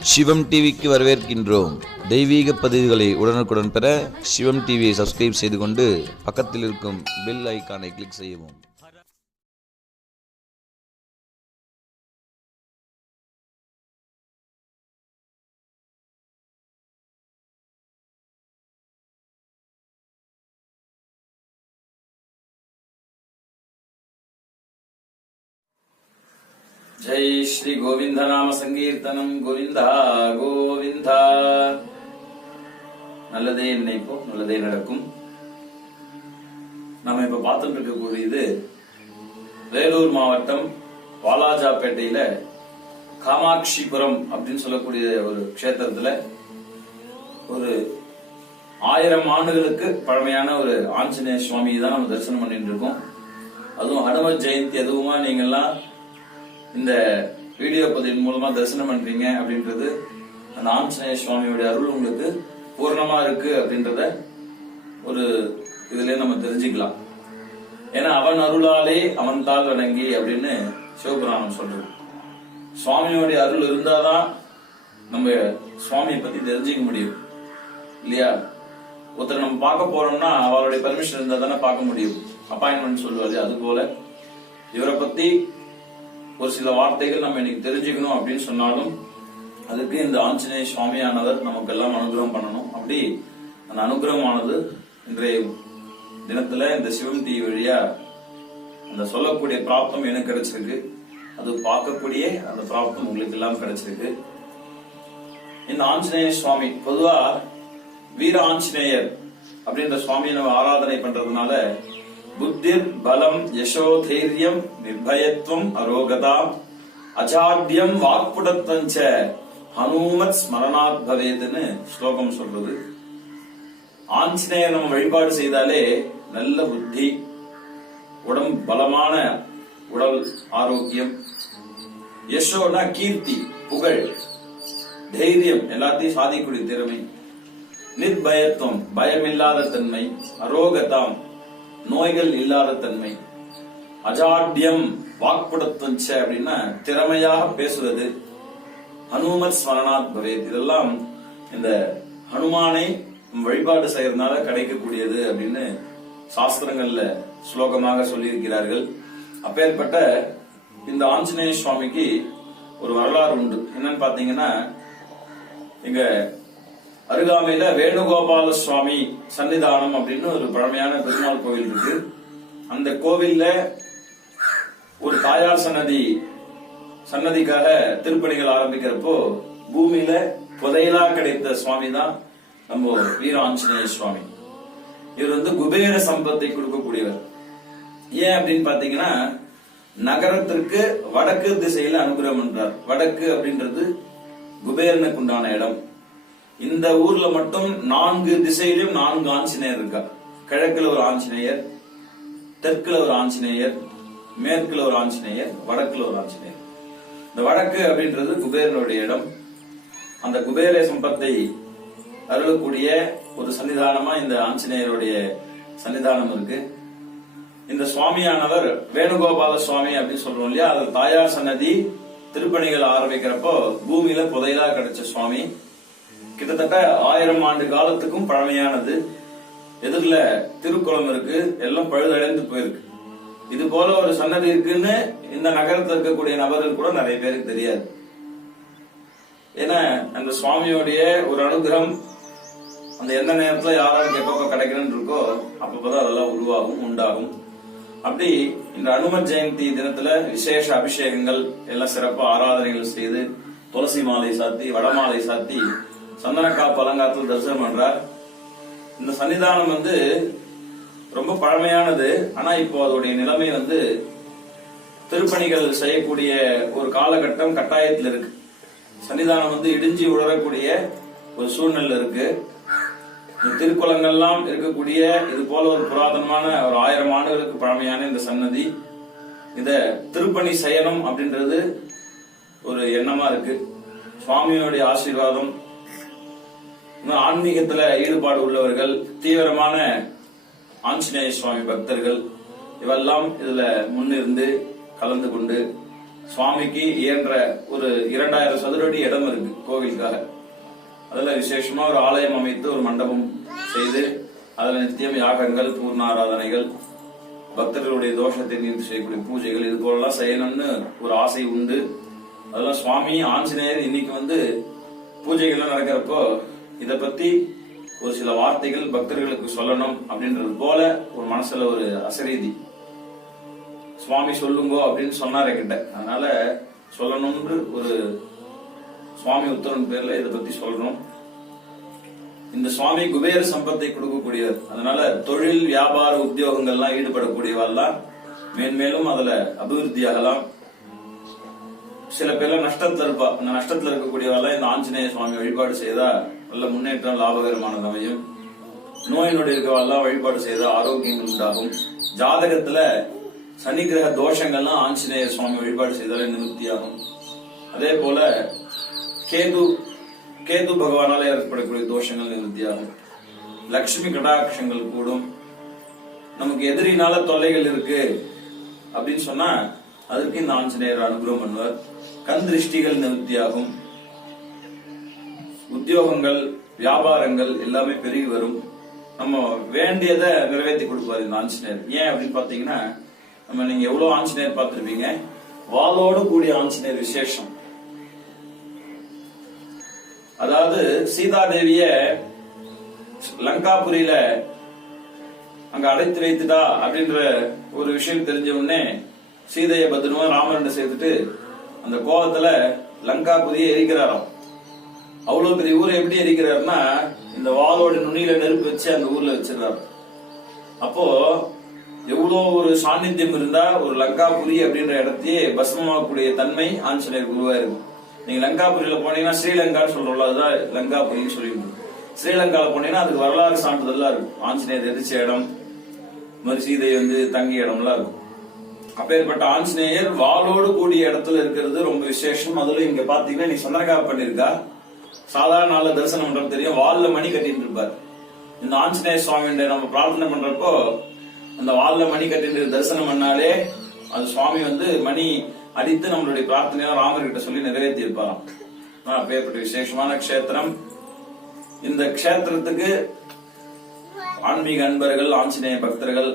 சிவம் டிவிக்கு வரவேற்கின்றோம். தெய்வீக பதிவுகளை உடனுக்குடன் பெற சிவம் டிவியை சப்ஸ்கிரைப் செய்து கொண்டு பக்கத்தில் இருக்கும் பெல் ஐக்கானை கிளிக் செய்யவும். ஜெய் ஸ்ரீ கோவிந்த நாம சங்கீர்த்தனம் கோவிந்தா கோவிந்தா நல்லதே நினைப்போம் நல்லதே நடக்கும். நம்ம இப்ப பார்த்துட்டு இருக்கக்கூடியது வேலூர் மாவட்டம் வாலாஜாப்பேட்டையில காமாட்சிபுரம் அப்படின்னு சொல்லக்கூடிய ஒரு க்ஷேத்திரத்துல ஒரு ஆயிரம் ஆண்டுகளுக்கு பழமையான ஒரு ஆஞ்சநேய சுவாமியை தான் நம்ம தரிசனம் பண்ணிட்டு இருக்கோம் அதுவும் ஹனுமத் ஜெயந்தி அதுவுமா நீங்கெல்லாம் இந்த வீடியோ பதிவின் மூலமா தரிசனம் பண்றீங்க அப்படின்றது அந்த ஆஞ்சநேய சுவாமியோட அருள் உங்களுக்கு பூர்ணமா இருக்கு அப்படின்றத ஒரு இதுல நம்ம தெரிஞ்சுக்கலாம். ஏன்னா அவன் அருளாலே அவன் தாள் வணங்கி அப்படின்னு சிவபுராணம் சொல்றது. சுவாமியோடைய அருள் இருந்தாதான் நம்ம சுவாமியை பத்தி தெரிஞ்சுக்க முடியும். இல்லையா? ஒருத்தர் நம்ம பார்க்க போறோம்னா அவருடைய பெர்மிஷன் இருந்தா தானே பார்க்க முடியும். அப்பாயின்மெண்ட் சொல்லுவாரு அது போல. இவரை பத்தி ஒரு சில வார்த்தைகள் நம்ம இன்னைக்கு தெரிஞ்சுக்கணும் அப்படின்னு சொன்னாலும் அதுக்கு இந்த ஆஞ்சநேய சுவாமியானவர் நமக்கு எல்லாம் அனுகிரகம் பண்ணணும். அப்படி அந்த அனுகிரகமானது இன்றைய தினத்துல இந்த சிவம் டி வழியா அந்த சொல்லக்கூடிய பிராப்தம் எனக்கு கிடைச்சிருக்கு. அது பார்க்கக்கூடிய அந்த பிராப்தம் உங்களுக்கு எல்லாம் கிடைச்சிருக்கு. இந்த ஆஞ்சநேய சுவாமி பொதுவா வீர ஆஞ்சநேயர் அப்படின்ற சுவாமியை நம்ம ஆராதனை பண்றதுனால புத்திர் பலம் யசோ தைரியம் நிர்பயத்துவம் அரோகதாம். அஜாட்யம் வாக்புடத்தஞ்ச ஹனுமத் ஸ்மரணாத் பவேதுன்னு ஸ்லோகம் சொல்றது. ஆஞ்சநேயர் நம்ம வழிபாடு செய்தாலே நல்ல புத்தி உடம்பு பலமான உடல் ஆரோக்கியம். யசோனா கீர்த்தி புகழ் தைரியம் எல்லாத்தையும் சாதிக்கூடிய திறமை. நிர்பயத்துவம் பயமில்லாத தன்மை அரோகதாம். நோய்கள் இல்லாத தன்மை. அஜாட்யம் வாக்குடத்தம் அப்படின்னா திறமையாக பேசுவது ஹனுமத் ஸ்மரணாத் பவேத். இதெல்லாம் இந்த ஹனுமானை வழிபாடு செய்யறதுனால கிடைக்கக்கூடியது அப்படின்னு சாஸ்திரங்கள்ல ஸ்லோகமாக சொல்லியிருக்கிறார்கள். அப்பேற்பட்ட இந்த ஆஞ்சநேய சுவாமிக்கு ஒரு வரலாறு உண்டு. என்னன்னு பாத்தீங்கன்னா இங்க அருகாமையில வேணுகோபால சுவாமி சன்னிதானம் அப்படின்னு ஒரு பழமையான பெருமாள் கோவில் இருக்கு. அந்த கோவில்ல ஒரு தாயார் சன்னதி சன்னதிக்காக திருப்பணிகள் ஆரம்பிக்கிறப்போ பூமியில புதையலா கிடைத்த சுவாமி தான் நம்ம வீர ஆஞ்சநேய சுவாமி. இவர் வந்து குபேர சம்பத்தை கொடுக்கக்கூடியவர். ஏன் அப்படின்னு பாத்தீங்கன்னா நகரத்திற்கு வடக்கு திசையில அனுகிரகம் என்றார் வடக்கு அப்படின்றது குபேரனுக்கு உண்டான இடம். இந்த ஊர்ல மட்டும் நான்கு திசையிலும் நான்கு ஆஞ்சநேயர் இருக்கா? கிழக்குல ஒரு ஆஞ்சநேயர் தெற்குல ஒரு ஆஞ்சநேயர் மேற்குல ஒரு ஆஞ்சநேயர் வடக்குல ஒரு ஆஞ்சநேயர். இந்த வடக்கு அப்படின்றது குபேரனுடைய இடம். அந்த குபேர சம்பத்தை அருளக்கூடிய ஒரு சன்னிதானமா இந்த ஆஞ்சநேயருடைய சன்னிதானம் இருக்கு. இந்த சுவாமியானவர் வேணுகோபால சுவாமி அப்படின்னு சொல்றோம் இல்லையா? அது தாயார் சன்னதி திருப்பணிகள் ஆரம்பிக்கிறப்போ பூமியில புதையலா கிடைச்ச சுவாமி. கிட்டத்தட்ட ஆயிரம் ஆண்டு காலத்துக்கும் பழமையானது. எதிரில் திருக்குளம் இருக்கு எல்லாம் பழுதடைந்து போயிருக்கு. இது போல ஒரு சன்னதி இருக்குன்னு இந்த நகரத்தில் இருக்கக்கூடிய நபர்கள் கூட நிறைய பேருக்கு தெரியாது. ஏன்னா அந்த சுவாமியோடைய ஒரு அனுகிரகம் அந்த எந்த நேரத்துல யாராருக்கு எப்பப்ப கிடைக்கணும்னு இருக்கோ அப்பப்பதான் அதெல்லாம் உருவாகும் உண்டாகும். அப்படி இந்த அனுமன் ஜெயந்தி தினத்துல விசேஷ அபிஷேகங்கள் எல்லாம் சிறப்பு ஆராதனைகள் செய்து துளசி மாலை சாத்தி வடமாலை சாத்தி சந்தனக்கா அலங்காரத்தில் தரிசனம் பண்றார். இந்த சன்னிதானம் வந்து ரொம்ப பழமையானது. ஆனா இப்போ அதோடைய நிலைமை வந்து திருப்பணிகள் செய்யக்கூடிய ஒரு காலகட்டம் கட்டாயத்தில் இருக்கு. சன்னிதானம் வந்து இடிஞ்சி உணரக்கூடிய ஒரு சூழ்நிலை இருக்கு. இந்த திருக்குளங்கள்லாம் இருக்கக்கூடிய இது போல ஒரு புராதனமான ஒரு ஆயிரம் ஆண்டுகளுக்கு பழமையான இந்த சன்னதி. இத திருப்பணி செய்யணும் அப்படின்றது ஒரு எண்ணமா இருக்கு. சுவாமியினுடைய ஆசீர்வாதம் ஆன்மீகத்துல ஈடுபாடு உள்ளவர்கள் தீவிரமான ஆஞ்சநேய சுவாமி பக்தர்கள் இவெல்லாம் இதுல முன்னிருந்து கலந்து கொண்டு சுவாமிக்கு இயன்ற ஒரு இரண்டாயிரம் சதுரடி இடம் இருக்கு கோவிலுக்காக. அதுல விசேஷமா ஒரு ஆலயம் அமைத்து ஒரு மண்டபம் செய்து அதுல நித்தியம் யாகங்கள் பூர்ணாராதனைகள் பக்தர்களுடைய தோஷத்தை நீர்த்து செய்யக்கூடிய பூஜைகள் இது போலலாம் செய்யணும்னு ஒரு ஆசை உண்டு. அதெல்லாம் சுவாமி ஆஞ்சநேயர் இன்னைக்கு வந்து பூஜைகள்லாம் நடக்கிறப்போ இத பத்தி ஒரு சில வார்த்தைகள் பக்தர்களுக்கு சொல்லணும் அப்படின்றது போல ஒரு மனசுல ஒரு அசரீதி. சுவாமி சொல்லுங்கோ அப்படின்னு சொன்னார் என்கிட்ட. அதனால சொல்லணும்னு ஒரு சுவாமி உத்தரவின் பேர்ல இதை பத்தி சொல்றோம். இந்த சுவாமி குபேர சம்பத்தை கொடுக்கக்கூடியவர். அதனால தொழில் வியாபார உத்தியோகங்கள்லாம் ஈடுபடக்கூடியவெல்லாம் மேன்மேலும் அதுல அபிவிருத்தி ஆகலாம். சில பேர்லாம் நஷ்டத்துல இருப்பா. அந்த நஷ்டத்துல இருக்கக்கூடியவெல்லாம் இந்த ஆஞ்சநேய சுவாமி வழிபாடு செய்தா நல்ல முன்னேற்றம் லாபகரமானது அமையும் நோயினுடைய இருக்கவெல்லாம் வழிபாடு செய்த ஆரோக்கியங்கள் உண்டாகும். ஜாதகத்துல சனி கிரக தோஷங்கள்லாம் ஆஞ்சநேய சுவாமி வழிபாடு செய்தாலே நிவர்த்தியாகும். அதே போல கேது கேது பகவானால ஏற்படக்கூடிய தோஷங்கள் நிவர்த்தியாகும். லக்ஷ்மி கடாட்சங்கள் கூடும். நமக்கு எதிரினால தொல்லைகள் இருக்கு அப்படின்னு சொன்னா அதற்கு இந்த ஆஞ்சநேயர் அனுகிரகம் பண்ணுவார். கண் திருஷ்டிகள் நிவர்த்தியாகும். உத்தியோகங்கள் வியாபாரங்கள் எல்லாமே பெருகி வரும். நம்ம வேண்டியதை நிறைவேற்றி கொடுப்பாரு இந்த ஆஞ்சநேயர். ஏன் அப்படின்னு பாத்தீங்கன்னா நம்ம நீங்க எவ்வளவு ஆஞ்சநேயர் பார்த்திருப்பீங்க? வாளோடு கூடிய ஆஞ்சநேயர் விசேஷம். அதாவது சீதா தேவிய லங்காபுரியில அங்க அடைத்து வைத்துட்டா அப்படின்ற ஒரு விஷயம் தெரிஞ்ச உடனே சீதைய பத்திரமா ராமரண்ட சேர்த்துட்டு அந்த கோபத்துல லங்காபுரியை எரிக்கிறாராம். அவ்வளவு பெரிய ஊரை எப்படி எரிக்கிறாருன்னா இந்த வாளோட நுனியில நெருப்பு வச்சு அந்த ஊர்ல வச்சிருந்தாரு அப்போ எவ்வளோ ஒரு சாநித்தியம் இருந்தா ஒரு லங்காபுரி அப்படின்ற இடத்தையே பஸ்மமாகக்கூடிய தன்மை ஆஞ்சநேயர் குருவா இருக்கும் நீங்க லங்காபுரியில போனீங்கன்னா ஸ்ரீலங்கான்னு சொல்றோம்ல அதுதான் லங்காபுரின்னு சொல்லிட்டு. ஸ்ரீலங்கால போனீங்கன்னா அதுக்கு வரலாறு சான்றிதழ்லாம் இருக்கும். ஆஞ்சநேயர் எரிச்ச இடம் இந்த மாதிரி சீதை வந்து தங்கிய இடம்லாம் இருக்கும். அப்பேற்பட்ட ஆஞ்சநேயர் வாளோடு கூடிய இடத்துல இருக்கிறது ரொம்ப விசேஷம். அதுல இங்க பாத்தீங்கன்னா நீ சந்திரகா பண்ணிருக்கா சாதாரண நாள்ல தரிசனம் பண்றது தெரியும். வால்ல மணி கட்டிட்டு இருப்பார். இந்த ஆஞ்சநேய சுவாமி நம்ம பிரார்த்தனை பண்றப்போ அந்த வால்ல மணி கட்டிட்டு தரிசனம் பண்ணாலே அது சுவாமி வந்து மணி அடித்து நம்மளுடைய பிரார்த்தனையை ராமர்கிட்ட சொல்லி நிறைவேற்றி இருப்பாராம் ஆஹ் அப்பேற்பட்ட விசேஷமான க்ஷேத்திரம். இந்த க்ஷேத்திரத்துக்கு ஆன்மீக அன்பர்கள் ஆஞ்சநேய பக்தர்கள்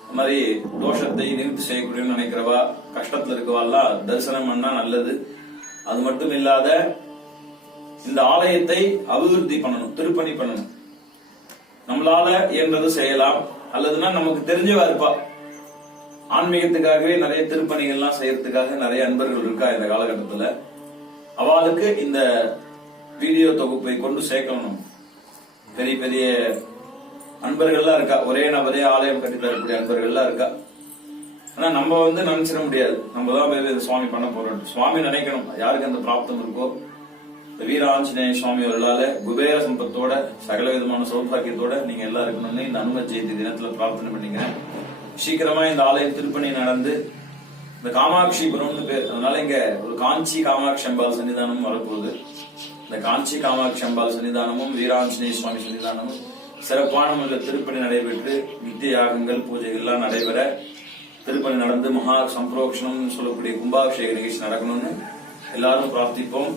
இந்த மாதிரி தோஷத்தை நிறுத்தி செய்யக்கூடியன்னு நினைக்கிறவா கஷ்டத்துல இருக்கவாலாம் தரிசனம் பண்ணா நல்லது. அது மட்டும் இல்லாத இந்த ஆலயத்தை அபிவிருத்தி பண்ணணும் திருப்பணி பண்ணணும். நம்மளால இயன்றது செய்யலாம். அல்லதுன்னா நமக்கு தெரிஞ்சவா இருப்பா. ஆன்மீகத்துக்காகவே நிறைய திருப்பணிகள்லாம் செய்யறதுக்காக நிறைய அன்பர்கள் இருக்கா இந்த காலகட்டத்துல. அவளுக்கு இந்த வீடியோ தொகுப்பை கொண்டு சேர்க்கணும். பெரிய பெரிய அன்பர்கள்லாம் இருக்கா. ஒரே நபரே ஆலயம் கட்டி தரக்கூடிய அன்பர்கள்லாம் இருக்கா. ஆனா நம்ம வந்து நினைச்சிட முடியாது. நம்ம தான் போய் சுவாமி பண்ண போறோம் சுவாமி நினைக்கணும். யாருக்கு அந்த பிராப்தம் இருக்கோ? இந்த சுவாமி அவர்களால குபேர சம்பத்தோட சகல விதமான சௌபாகியத்தோட நீங்க எல்லாம் இருக்கணும்னு இந்த அனும ஜெயந்தி தினத்துல பிரார்த்தனை பண்ணிக்கிறேன் சீக்கிரமா இந்த ஆலயம் திருப்பணி நடந்து இந்த காமாட்சிபுரம்னு பேர் அதனால இங்க ஒரு காஞ்சி காமாட்சி அம்பாள் சன்னிதானமும் வரப்போகுது. இந்த காஞ்சி காமாட்சி அம்பாள் சன்னிதானமும் வீராஞ்சநேய சுவாமி சன்னிதானமும் சிறப்பான முறையில் திருப்பணி நடைபெற்று நித்திய யாகங்கள் பூஜைகள்லாம் நடைபெற திருப்பணி நடந்து மகா சம்பரோக்ஷணம் சொல்லக்கூடிய கும்பாபிஷேக நிகழ்ச்சி நடக்கணும்னு எல்லாரும் பிரார்த்திப்போம்.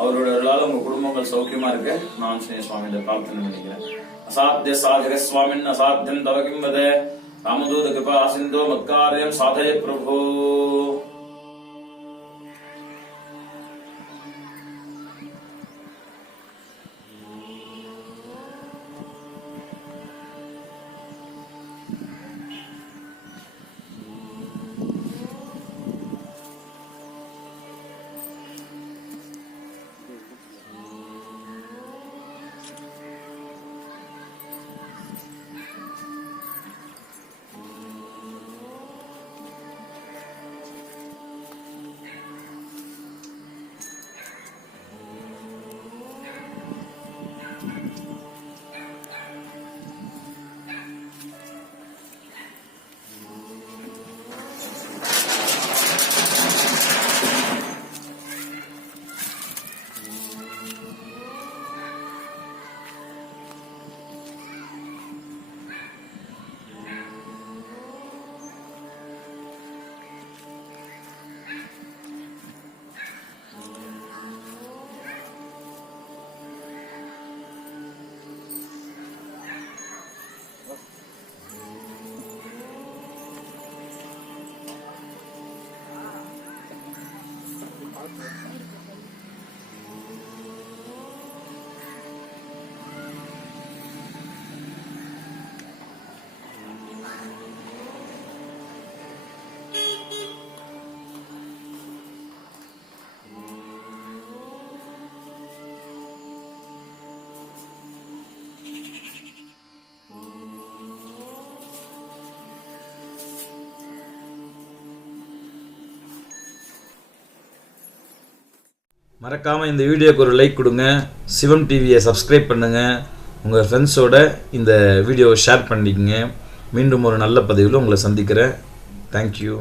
அவரோட அருளால உங்க குடும்பங்கள் சௌக்கியமா இருக்க. நான் ஆஞ்சநேய சுவாமியில பிரார்த்தனை பண்ணிக்கிறேன். அசாத்திய சாதக சுவாமின் அசாத்தியம் தவகிம் வத ராமதூத கிருபா சிந்தோ மக்காரியம் சாதய பிரபோ. மறக்காமல் இந்த வீடியோக்கு ஒரு லைக் கொடுங்க. சிவம் டிவியை சப்ஸ்கிரைப் பண்ணுங்கள் உங்கள் ஃப்ரெண்ட்ஸோட இந்த வீடியோவை ஷேர் பண்ணிக்கங்க. மீண்டும் ஒரு நல்ல பதிவில் உங்களை சந்திக்கிறேன். தேங்க்யூ